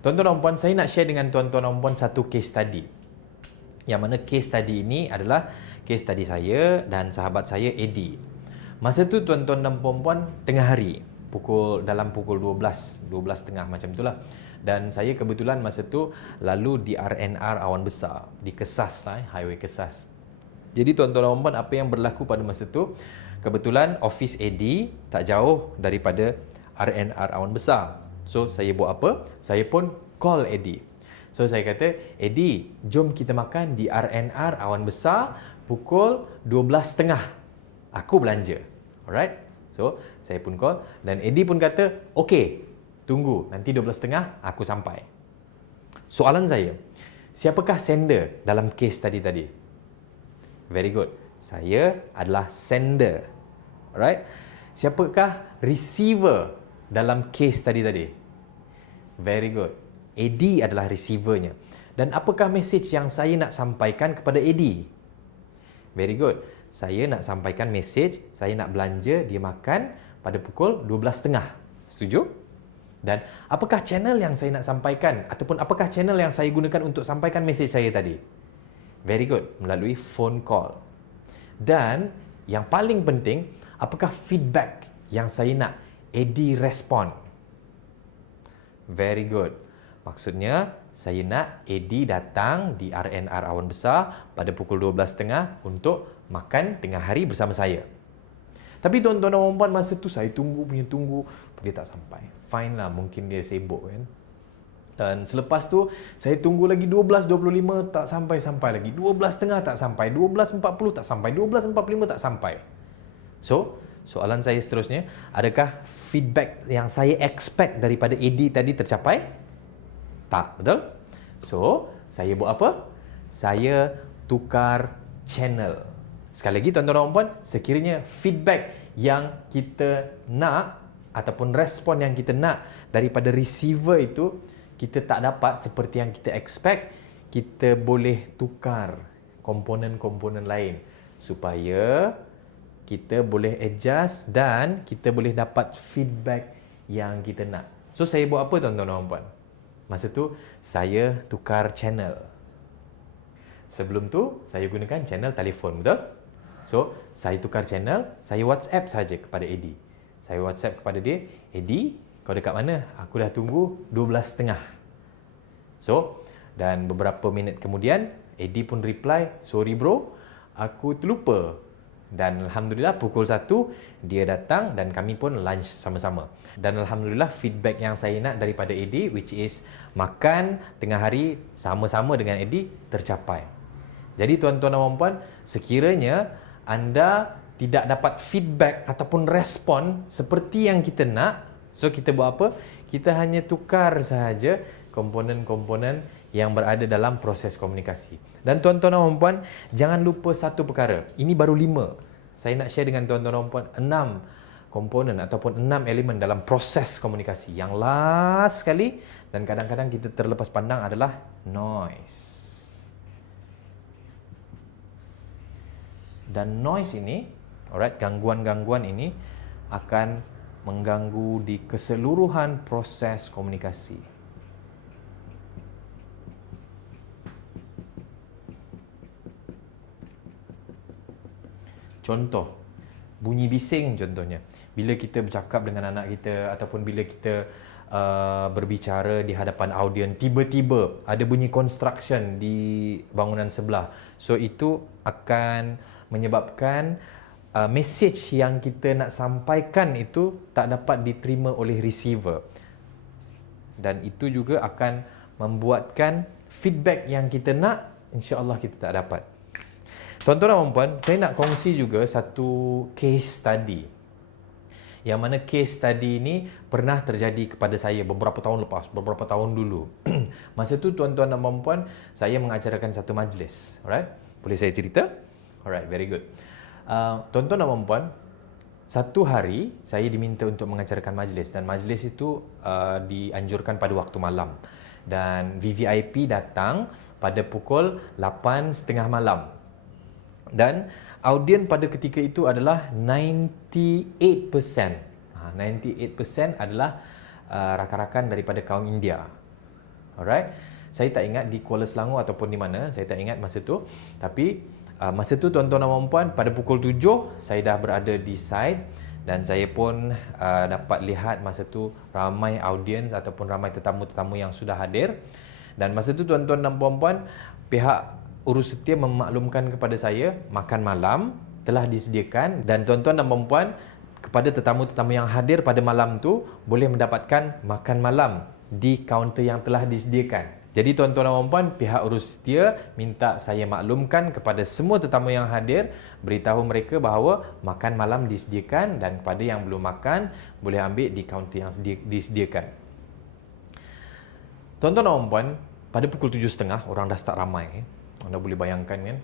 Tuan-tuan dan puan, saya nak share dengan tuan-tuan dan puan satu case study. Yang mana case study ini adalah case study saya dan sahabat saya Eddie. Masa tu tuan-tuan dan puan-puan tengah hari, dalam pukul 12.30 macam itulah. Dan saya kebetulan masa tu lalu di RNR Awan Besar, di Kesas lah, highway Kesas. Jadi tuan-tuan dan puan, apa yang berlaku pada masa tu, kebetulan office Eddie tak jauh daripada RNR Awan Besar. So saya buat apa? Saya pun call Eddie. So saya kata, Eddie, jom kita makan di RNR Awan Besar pukul 12.30. Aku belanja. Alright? So saya pun call dan Eddie pun kata, okey, tunggu, nanti 12.30 aku sampai. Soalan saya, siapakah sender dalam case tadi? Very good. Saya adalah sender. Alright? Siapakah receiver dalam case tadi? Very good. Eddie adalah receivernya. Dan apakah message yang saya nak sampaikan kepada Eddie? Very good. Saya nak sampaikan message, saya nak belanja dia makan pada pukul 12.30. Setuju? Dan apakah channel yang saya nak sampaikan ataupun apakah channel yang saya gunakan untuk sampaikan message saya tadi? Very good. Melalui phone call. Dan yang paling penting, apakah feedback yang saya nak Eddie respon? Very good. Maksudnya, saya nak Eddie datang di RNR Awan Besar pada pukul 12.30 untuk makan tengah hari bersama saya. Tapi tuan-tuan dan puan, masa tu saya tunggu, dia tak sampai. Fine lah, mungkin dia sibuk kan. Dan selepas tu, saya tunggu lagi 12.25 tak sampai lagi. 12.30 tak sampai, 12.40 tak sampai, 12.45 tak sampai. So, soalan saya seterusnya, adakah feedback yang saya expect daripada Eddie tadi tercapai? Tak, betul? So, saya buat apa? Saya tukar channel. Sekali lagi tuan-tuan dan puan, sekiranya feedback yang kita nak ataupun respon yang kita nak daripada receiver itu kita tak dapat seperti yang kita expect, kita boleh tukar komponen-komponen lain supaya kita boleh adjust dan kita boleh dapat feedback yang kita nak. So, saya buat apa tuan-tuan dan puan? Masa tu, saya tukar channel. Sebelum tu, saya gunakan channel telefon, betul? So, saya tukar channel, saya WhatsApp saja kepada Eddie. Saya WhatsApp kepada dia, Eddie, kau dekat mana? Aku dah tunggu 12.30. So, dan beberapa minit kemudian, Eddie pun reply, sorry bro, aku terlupa. Dan Alhamdulillah pukul 1 dia datang dan kami pun lunch sama-sama. Dan Alhamdulillah feedback yang saya nak daripada Eddie, which is makan tengah hari sama-sama dengan Eddie, tercapai. Jadi tuan-tuan dan puan, sekiranya anda tidak dapat feedback ataupun respon seperti yang kita nak, so kita buat apa? Kita hanya tukar sahaja komponen-komponen yang berada dalam proses komunikasi. Dan tuan-tuan dan puan, jangan lupa satu perkara. Ini baru 5. Saya nak share dengan tuan-tuan dan puan 6 komponen ataupun 6 elemen dalam proses komunikasi. Yang last sekali dan kadang-kadang kita terlepas pandang adalah noise. Dan noise ini, alright, gangguan-gangguan ini akan mengganggu di keseluruhan proses komunikasi. Contoh, bunyi bising contohnya. Bila kita bercakap dengan anak kita ataupun bila kita berbicara di hadapan audien, tiba-tiba ada bunyi construction di bangunan sebelah. So, itu akan menyebabkan message yang kita nak sampaikan itu tak dapat diterima oleh receiver. Dan itu juga akan membuatkan feedback yang kita nak, insya-Allah kita tak dapat. Tuan-tuan dan puan, saya nak kongsi juga satu case study. Yang mana case study ini pernah terjadi kepada saya beberapa tahun lepas, beberapa tahun dulu. Masa tu tuan-tuan dan puan, saya mengacarakan satu majlis. Alright? Boleh saya cerita? Alright, very good. Tuan-tuan dan puan, satu hari saya diminta untuk mengacarakan majlis dan majlis itu dianjurkan pada waktu malam. Dan VVIP datang pada pukul 8.30 malam. Dan audien pada ketika itu adalah 98%. 98% adalah rakan-rakan daripada kaum India. Alright. Saya tak ingat di Kuala Selangor ataupun di mana, saya tak ingat masa tu. Tapi masa tu tuan-tuan dan puan-puan, pada pukul 7 saya dah berada di site dan saya pun dapat lihat masa tu ramai audiens ataupun ramai tetamu-tetamu yang sudah hadir. Dan masa tu tuan-tuan dan puan-puan, pihak urus setia memaklumkan kepada saya makan malam telah disediakan dan tuan-tuan dan puan-puan, kepada tetamu-tetamu yang hadir pada malam tu boleh mendapatkan makan malam di kaunter yang telah disediakan. Jadi tuan-tuan dan puan-puan, pihak urus setia minta saya maklumkan kepada semua tetamu yang hadir, beritahu mereka bahawa makan malam disediakan dan kepada yang belum makan boleh ambil di kaunter yang disediakan. Tuan-tuan dan puan-puan, pada pukul 7.30 orang dah start ramai. Anda boleh bayangkan kan,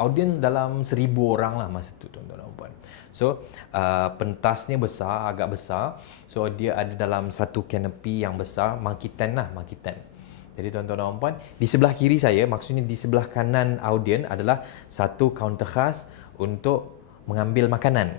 audiens dalam 1,000 orang lah masa tu tuan-tuan dan puan. So pentasnya besar, agak besar. So dia ada dalam satu canopy yang besar, mangkitan lah, mangkitan. Jadi tuan-tuan dan puan, di sebelah kiri saya, maksudnya di sebelah kanan audien adalah satu kaunter khas untuk mengambil makanan.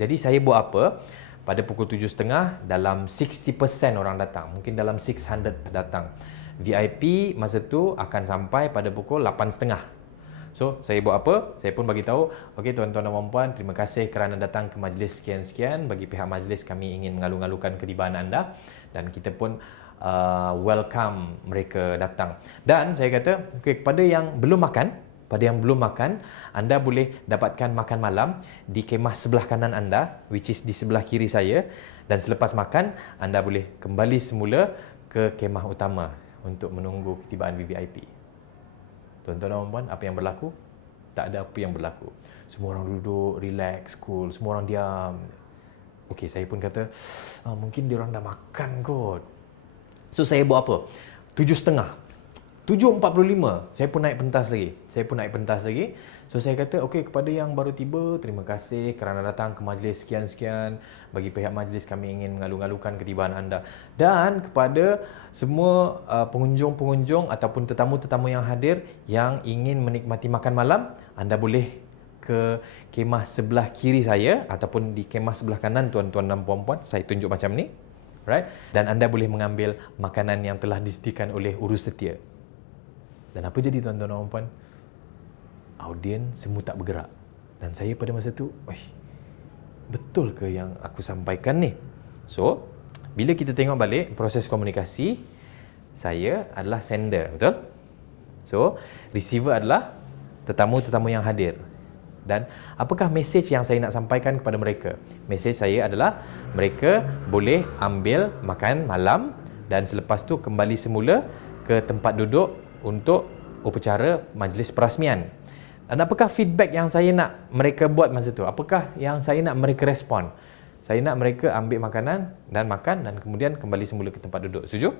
Jadi saya buat apa? Pada pukul 7.30 dalam 60% orang datang, mungkin dalam 600 datang. VIP masa tu akan sampai pada pukul 8.30. So, saya buat apa? Saya pun bagi tahu, okey tuan-tuan dan puan-puan, terima kasih kerana datang ke majlis sekian-sekian. Bagi pihak majlis, kami ingin mengalu-alukan ketibaan anda dan kita pun welcome mereka datang. Dan saya kata, okey, kepada yang belum makan, anda boleh dapatkan makan malam di kemah sebelah kanan anda, which is di sebelah kiri saya, dan selepas makan, anda boleh kembali semula ke kemah utama untuk menunggu ketibaan VVIP. Tuan-tuan dan puan-puan, apa yang berlaku? Tak ada apa yang berlaku. Semua orang duduk, relax, cool. Semua orang diam. Okey, saya pun kata, mungkin dia orang dah makan kot. So, saya buat apa? 7.30. 7.45, saya pun naik pentas lagi. So, saya kata, okey, kepada yang baru tiba, terima kasih kerana datang ke majlis sekian-sekian. Bagi pihak majlis, kami ingin mengalu-alukan ketibaan anda. Dan kepada semua pengunjung-pengunjung ataupun tetamu-tetamu yang hadir yang ingin menikmati makan malam, anda boleh ke kemah sebelah kiri saya ataupun di kemah sebelah kanan tuan-tuan dan puan-puan. Saya tunjuk macam ni. Right? Dan anda boleh mengambil makanan yang telah disediakan oleh urus setia. Dan apa jadi tuan-tuan dan puan-puan? Audien semua tak bergerak. Dan saya pada masa tu, betul ke yang aku sampaikan ni? So, bila kita tengok balik proses komunikasi, saya adalah sender, betul? So, receiver adalah tetamu-tetamu yang hadir. Dan apakah mesej yang saya nak sampaikan kepada mereka? Mesej saya adalah mereka boleh ambil makan malam dan selepas tu kembali semula ke tempat duduk untuk upacara majlis perasmian. Dan apakah feedback yang saya nak mereka buat masa tu? Apakah yang saya nak mereka respon? Saya nak mereka ambil makanan dan makan dan kemudian kembali semula ke tempat duduk. Setuju?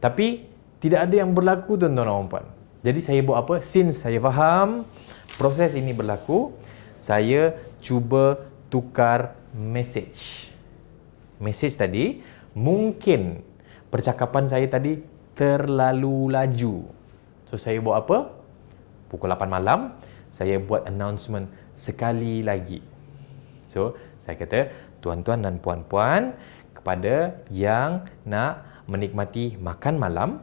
Tapi tidak ada yang berlaku tuan-tuan dan puan. Jadi saya buat apa? Since saya faham proses ini berlaku, saya cuba tukar message. Message tadi, mungkin percakapan saya tadi terlalu laju. So, saya buat apa? Pukul 8 malam, saya buat announcement sekali lagi. So, saya kata, tuan-tuan dan puan-puan, kepada yang nak menikmati makan malam,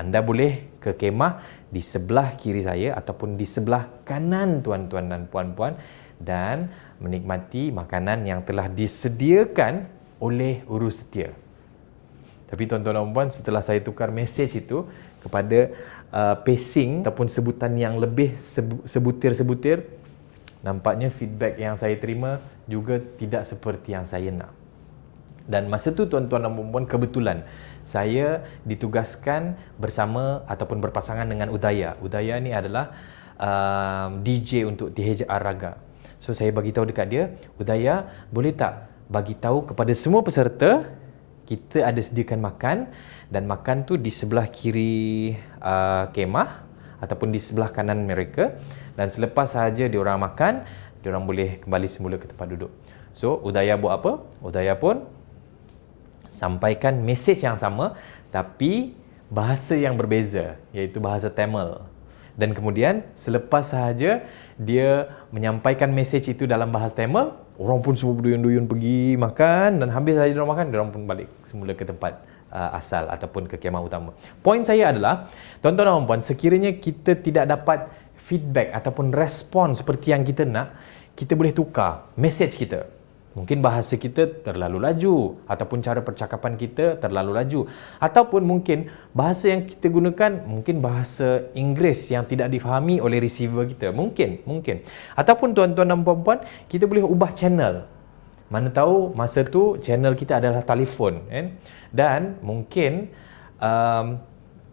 anda boleh ke kemah di sebelah kiri saya ataupun di sebelah kanan tuan-tuan dan puan-puan dan menikmati makanan yang telah disediakan oleh urus setia. Tapi tuan-tuan dan puan, setelah saya tukar mesej itu kepada pacing ataupun sebutan yang lebih sebutir-sebutir, nampaknya feedback yang saya terima juga tidak seperti yang saya nak. Dan masa tu tuan-tuan dan puan-puan, kebetulan saya ditugaskan bersama ataupun berpasangan dengan Udaya. Udaya ni adalah DJ untuk THR Raga. So saya bagi tahu dekat dia, Udaya, boleh tak bagi tahu kepada semua peserta kita ada sediakan makan dan makan tu di sebelah kiri kemah ataupun di sebelah kanan mereka, dan selepas sahaja diorang makan, diorang boleh kembali semula ke tempat duduk. So Udaya buat apa? Udaya pun sampaikan mesej yang sama tapi bahasa yang berbeza, iaitu bahasa Tamil. Dan kemudian selepas sahaja dia menyampaikan mesej itu dalam bahasa Tamil, orang pun semua berduyun-duyun pergi makan, dan habis sahaja diorang makan, diorang pun balik semula ke tempat asal ataupun ke kemah utama. Poin saya adalah, tuan-tuan dan puan, sekiranya kita tidak dapat feedback ataupun respon seperti yang kita nak, kita boleh tukar message kita. Mungkin bahasa kita terlalu laju ataupun cara percakapan kita terlalu laju, ataupun mungkin bahasa yang kita gunakan mungkin bahasa Inggeris yang tidak difahami oleh receiver kita. Mungkin. Ataupun tuan-tuan dan puan-puan, kita boleh ubah channel. Mana tahu masa tu channel kita adalah telefon, kan? Dan mungkin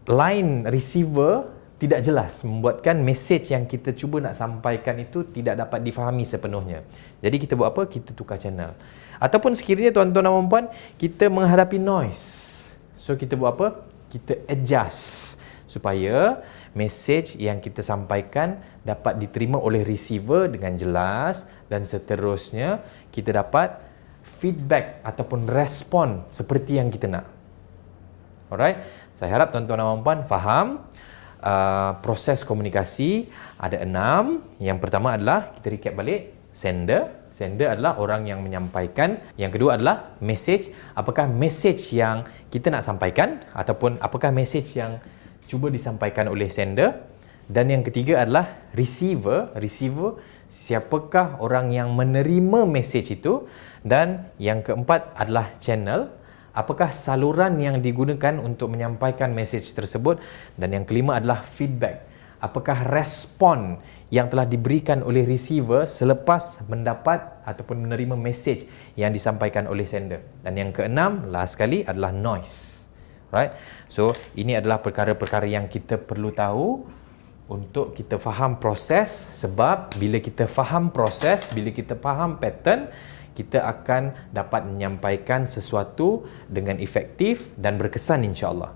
line receiver tidak jelas, membuatkan message yang kita cuba nak sampaikan itu tidak dapat difahami sepenuhnya. Jadi kita buat apa? Kita tukar channel. Ataupun sekiranya tuan-tuan dan puan, kita menghadapi noise. So kita buat apa? Kita adjust supaya message yang kita sampaikan dapat diterima oleh receiver dengan jelas, dan seterusnya kita dapat feedback ataupun respon seperti yang kita nak. Alright? Saya harap tuan-tuan dan puan faham. Proses komunikasi ada 6. Yang pertama adalah, kita recap balik, sender. Sender adalah orang yang menyampaikan. Yang kedua adalah message. Apakah message yang kita nak sampaikan, ataupun apakah message yang cuba disampaikan oleh sender. Dan yang ketiga adalah receiver. Receiver, siapakah orang yang menerima message itu. Dan yang keempat adalah channel. Apakah saluran yang digunakan untuk menyampaikan message tersebut. Dan yang kelima adalah feedback. Apakah respon yang telah diberikan oleh receiver selepas mendapat ataupun menerima message yang disampaikan oleh sender. Dan yang keenam, last sekali, adalah noise. Right? So, ini adalah perkara-perkara yang kita perlu tahu untuk kita faham proses. Sebab bila kita faham proses, bila kita faham pattern, kita akan dapat menyampaikan sesuatu dengan efektif dan berkesan, insya-Allah.